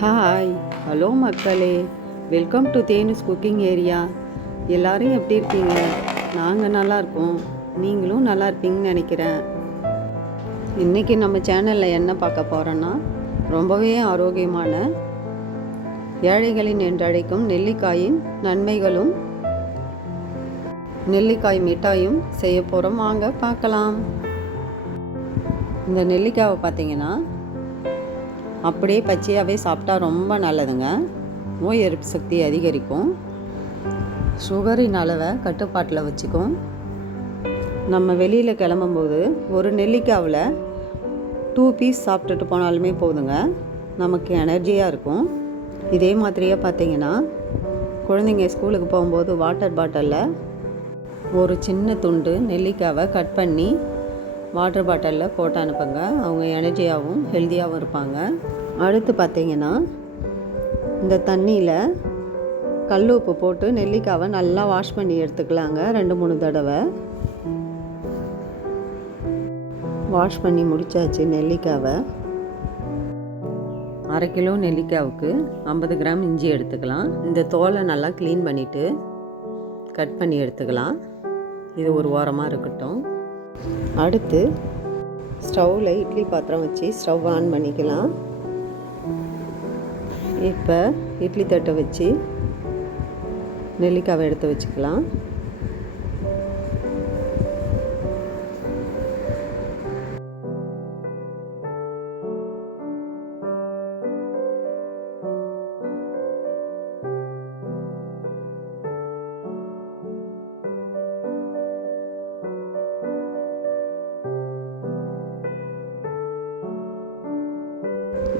Hi, hello மக்களே, welcome to தேனுஸ் cooking area. எல்லோரும் எப்படி இருக்கீங்க? நாங்கள் நல்லா இருக்கோம். நீங்களும் நல்லா இருப்பீங்கன்னு நினைக்கிறேன். இன்றைக்கி நம்ம சேனலில் என்ன பார்க்க போகிறோன்னா, ரொம்பவே ஆரோக்கியமான ஏழைகளின் என்றழைக்கும் நெல்லிக்காயின் நன்மைகளும் நெல்லிக்காய் மிட்டாயும் செய்ய போகிறோம். வாங்க பார்க்கலாம். இந்த நெல்லிக்காவை பார்த்தீங்கன்னா அப்படியே பச்சையாகவே சாப்பிட்டா ரொம்ப நல்லதுங்க. நோய் எதிர்ப்பு சக்தி அதிகரிக்கும், சுகரின் அளவை கட்டுப்பாட்டில் வச்சுக்கும். நம்ம வெளியில் கிளம்பும்போது ஒரு நெல்லிக்காவில் 2 பீஸ் சாப்பிட்டுட்டு போனாலுமே போதுங்க, நமக்கு எனர்ஜியாக இருக்கும். இதே மாதிரியே பார்த்திங்கன்னா குழந்தைங்க ஸ்கூலுக்கு போகும்போது வாட்டர் பாட்டிலில் ஒரு சின்ன துண்டு நெல்லிக்காவை கட் பண்ணி வாட்டர் பாட்டிலில் போட்டு அனுப்புங்க. அவங்க எனர்ஜியாகவும் ஹெல்த்தியாகவும் இருப்பாங்க. அடுத்து பார்த்திங்கன்னா இந்த தண்ணியில் கல் உப்பு போட்டு நெல்லிக்காவை நல்லா வாஷ் பண்ணி எடுத்துக்கலாங்க. 2-3 தடவை வாஷ் பண்ணி முடித்தாச்சு. நெல்லிக்காவை 1/2 கிலோ நெல்லிக்காவுக்கு 50 கிராம் இஞ்சி எடுத்துக்கலாம். இந்த தோலை நல்லா க்ளீன் பண்ணிவிட்டு கட் பண்ணி எடுத்துக்கலாம். இது ஒரு ஓரமாக இருக்கட்டும். அடுத்து ஸ்டவ்வில் இட்லி பாத்திரம் வச்சு ஸ்டவ் ஆன் பண்ணிக்கலாம். இப்போ இட்லி தட்டை வச்சு நெல்லிக்காவை எடுத்து வச்சுக்கலாம்.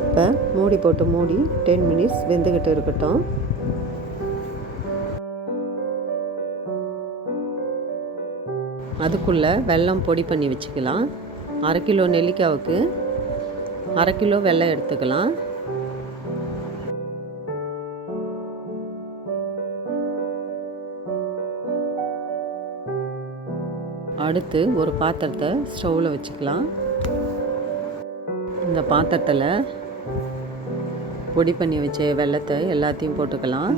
இப்போ மூடி போட்டு 10 மினிட்ஸ் வெந்துக்கிட்டு இருக்கட்டும். அதுக்குள்ளே வெல்லம் பொடி பண்ணி வச்சுக்கலாம். 1/2 கிலோ நெல்லிக்காவுக்கு 1/2 கிலோ வெல்லம் எடுத்துக்கலாம். அடுத்து ஒரு பாத்திரத்தை ஸ்டவ்வில் வச்சுக்கலாம். இந்த பாத்திரத்தில் பொடி பண்ணி வச்ச வெல்லத்தை எல்லாத்தையும் போட்டுக்கலாம்.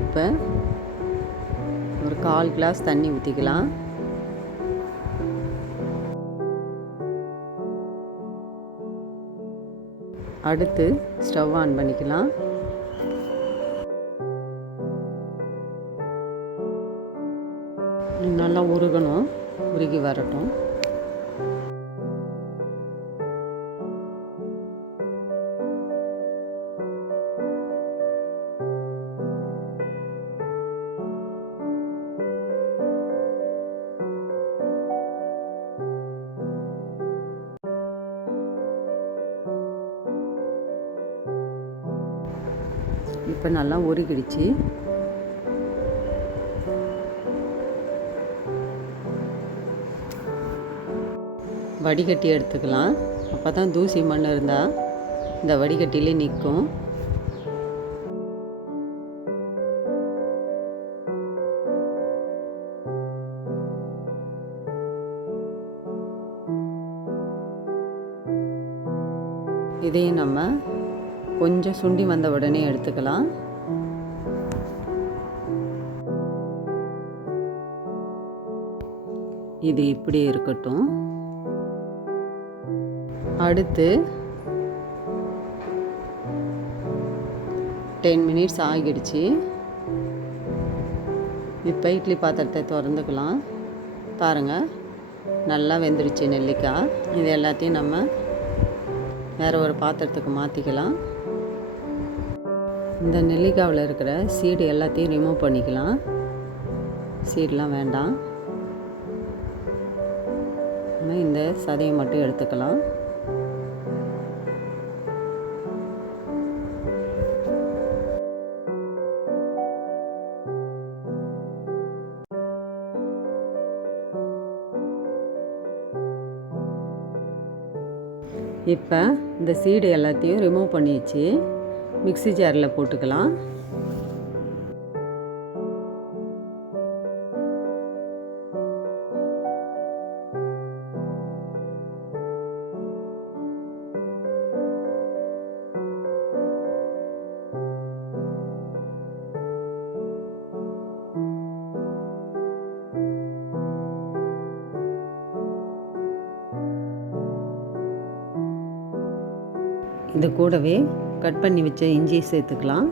இப்போ ஒரு 1/4 கிளாஸ் தண்ணி ஊற்றிக்கலாம். அடுத்து ஸ்டவ் ஆன் பண்ணிக்கலாம். நல்லா உருகணும், உருகி வரட்டும். இப்போ நல்லா உருகிடுச்சு. வடிகட்டி எடுத்துக்கலாம். அப்போ தான் தூசி மண் இருந்தால் இந்த வடிகட்டிலே நிற்கும். இதையும் நம்ம கொஞ்சம் சுண்டி வந்த உடனே எடுத்துக்கலாம். இது இப்படி இருக்கட்டும். அடுத்து 10 மினிட்ஸ் ஆகிடுச்சு. இப்போ இட்லி பாத்திரத்தை திறந்துக்கலாம். பாருங்கள், நல்லா வெந்துடுச்சு நெல்லிக்காய். இது எல்லாத்தையும் நம்ம வேறு ஒரு பாத்திரத்துக்கு மாற்றிக்கலாம். இந்த நெல்லிக்காவில் இருக்கிற சீடு எல்லாத்தையும் ரிமூவ் பண்ணிக்கலாம். சீடெலாம் வேண்டாம். இந்த சதையை மட்டும் எடுத்துக்கலாம். இப்போ இந்த சீடு எல்லாத்தையும் ரிமூவ் பண்ணி வச்சு மிக்ஸி ஜாரில் போட்டுக்கலாம். இது கூடவே கட் பண்ணி வச்ச இஞ்சி சேர்த்துக்கலாம்.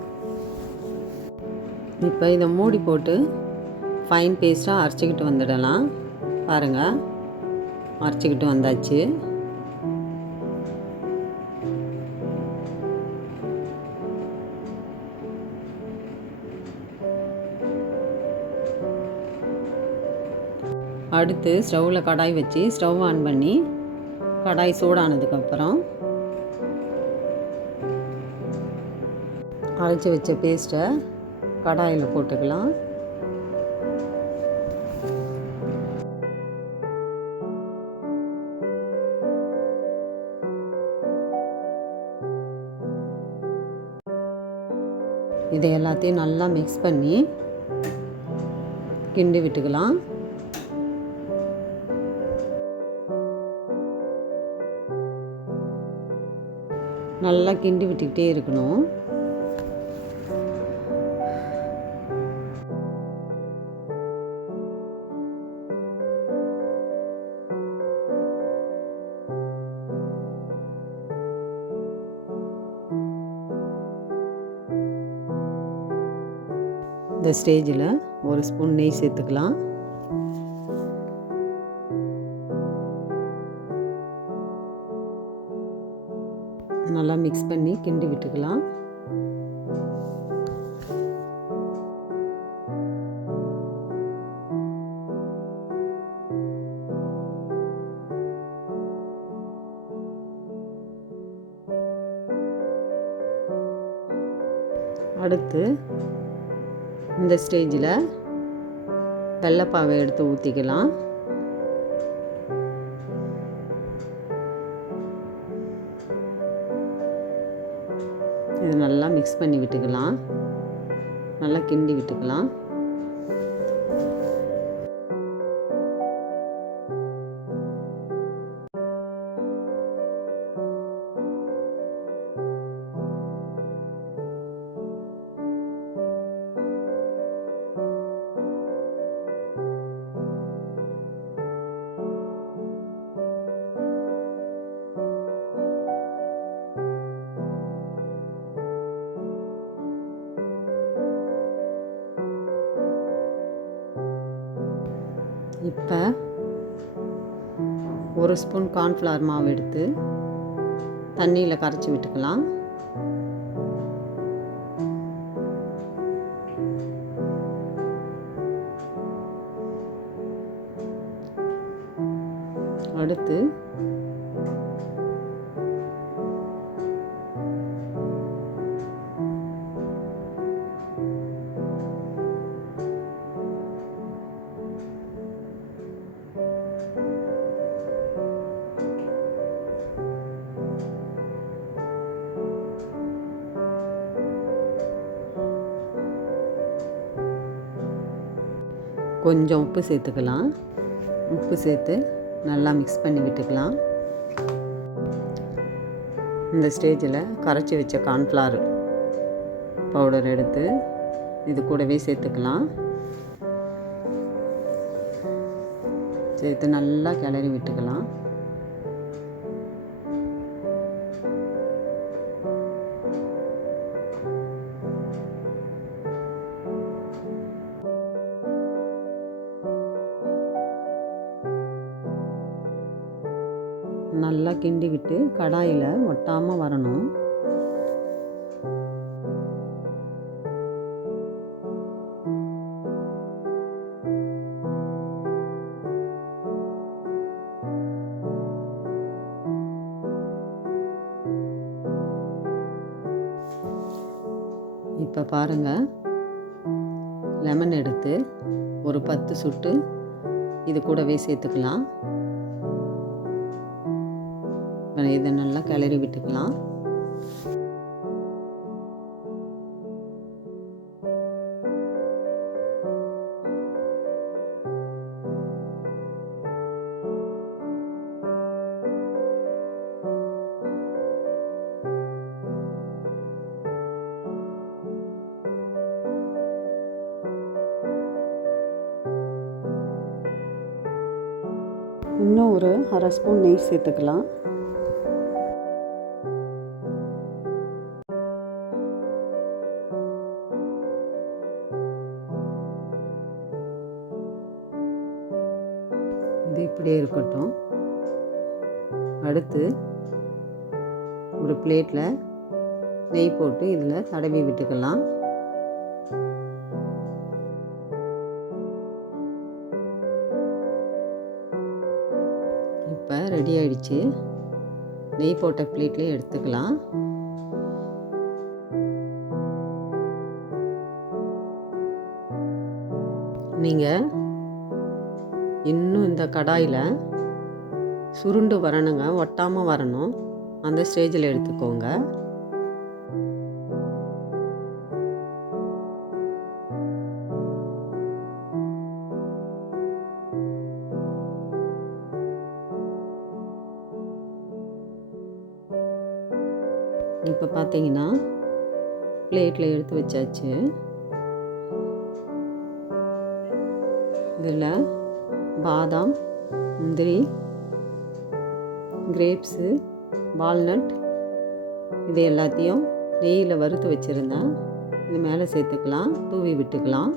இப்போ இதை மூடி போட்டு ஃபைன் பேஸ்ட்டாக அரைச்சிக்கிட்டு வந்துடலாம். பாருங்கள், அரைச்சிக்கிட்டு வந்தாச்சு. அடுத்து ஸ்டவ்வில் கடாய் வச்சு ஸ்டவ் ஆன் பண்ணி கடாய் சூடானதுக்கப்புறம் அரைச்சி வச்ச பேஸ்ட்டை கடாயில் போட்டுக்கலாம். இதை எல்லாத்தையும் நல்லா மிக்ஸ் பண்ணி கிண்டி விட்டுக்கலாம். நல்லா கிண்டி விட்டுக்கிட்டே இருக்கணும். இந்த ஸ்டேஜில் ஒரு ஸ்பூன் நெய் சேர்த்துக்கலாம். நல்லா மிக்ஸ் பண்ணி கிண்டி விட்டுக்கலாம். அடுத்து இந்த ஸ்டேஜில் வெள்ளைப்பாவை எடுத்து ஊற்றிக்கலாம். இது நல்லா மிக்ஸ் பண்ணி விட்டுக்கலாம். நல்லா கிண்டி விட்டுக்கலாம். இப்போ ஒரு ஸ்பூன் கார்ன்ஃப்ளவர் மாவு எடுத்து தண்ணியில் கரைச்சி விட்டுக்கலாம். அடுத்து கொஞ்சம் உப்பு சேர்த்துக்கலாம். உப்பு சேர்த்து நல்லா மிக்ஸ் பண்ணி விட்டுக்கலாம். இந்த ஸ்டேஜில் கரைச்சி வச்ச கார்ன்ஃப்ளவர் பவுடர் எடுத்து இது கூடவே சேர்த்துக்கலாம். சேர்த்து நல்லா கிளறி விட்டுக்கலாம். நல்லா கிண்டி விட்டு கடாயில் ஒட்டாமல் வரணும். இப்போ பாருங்கள், லெமன் எடுத்து ஒரு 10 சுட்டு இது கூடவே சேர்த்துக்கலாம். இப்போ இதை நல்லா கிளறி விட்டுக்கலாம். இன்னும் ஒரு அரை ஸ்பூன் நெய் சேர்த்துக்கலாம். இது இப்படியே இருக்கட்டும். அடுத்து ஒரு பிளேட்டில் நெய் போட்டு இதில் தடவி விட்டுக்கலாம். இப்போ ரெடி ஆயிடுச்சு. நெய் போட்ட பிளேட்லேயே எடுத்துக்கலாம். நீங்கள் இன்னும் இந்த கடாயில் சுருண்டு வரணுங்க, ஒட்டாமல் வரணும். அந்த ஸ்டேஜில் எடுத்துக்கோங்க. இப்போ பார்த்தீங்கன்னா பிளேட்டில் எடுத்து வச்சாச்சு. இதில் பாதாம், முந்திரி, கிரேப்ஸு, வால்நட் இது எல்லாத்தையும் நெய்யில் வறுத்து வச்சுருந்தேன். இது மேலே சேர்த்துக்கலாம், தூவி விட்டுக்கலாம்.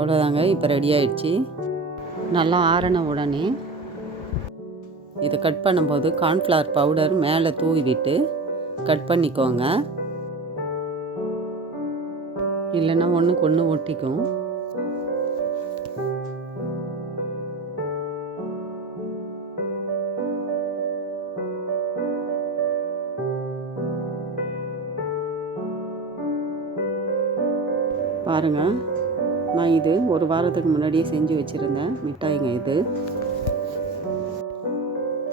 அவ்வளோதாங்க, இப்போ ரெடி ஆயிடுச்சு. நல்லா ஆறின உடனே இதை கட் பண்ணும்போது கார்ன்ஃப்ளவர் பவுடர் மேலே தூவி விட்டு கட் பண்ணிக்கோங்க. இல்லைன்னா ஒன்றுக்கு ஒன்று ஒட்டிக்கும். பாருங்கள், நான் இது ஒரு வாரத்துக்கு முன்னாடியே செஞ்சு வச்சுருந்தேன் மிட்டாய்ங்க. இது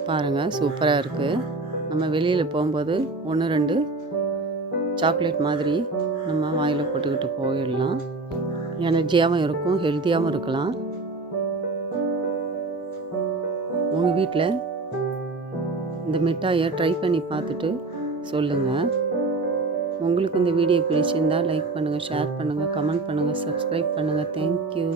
பாருங்கள், சூப்பராக இருக்குது. நம்ம வெளியில் போகும்போது 1-2 சாக்லேட் மாதிரி நம்ம வாயில் போட்டுக்கிட்டு போயிடலாம். எனர்ஜியாகவும் இருக்கும், ஹெல்த்தியாகவும் இருக்கலாம். உங்கள் வீட்டில் இந்த மிட்டாயை ட்ரை பண்ணி பார்த்துட்டு சொல்லுங்கள். உங்களுக்கு இந்த வீடியோ பிடிச்சிருந்தால் லைக் பண்ணுங்கள், ஷேர் பண்ணுங்கள், கமெண்ட் பண்ணுங்கள், சப்ஸ்கிரைப் பண்ணுங்கள். தேங்க்யூ.